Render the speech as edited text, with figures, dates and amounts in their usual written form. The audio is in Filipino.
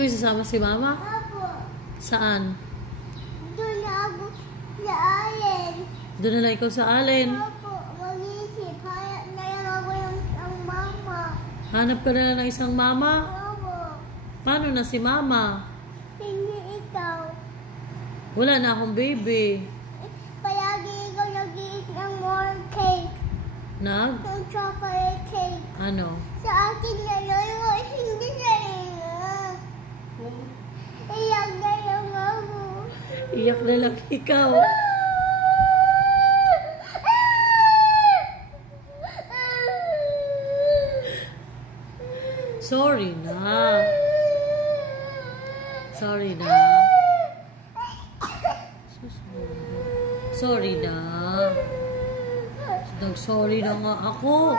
May sasama si mama? Opo. Saan? Doon na ako sa alin. Doon na lang ikaw sa alin. Opo, mag-isip. Hanap na lang ako yung ang mama. Hanap ka na lang ng isang mama? Opo. Paano na si mama? Hindi ikaw. Wala na akong baby. Palagi ikaw nag-iit ng more cake. Nag? Ng chocolate cake. Ano? Sa akin na yun, hindi na yun. Iyak na lang ako. Iyak na lang ikaw. Sorry na. Sorry na. Sorry na. Nag-sorry na nga ako.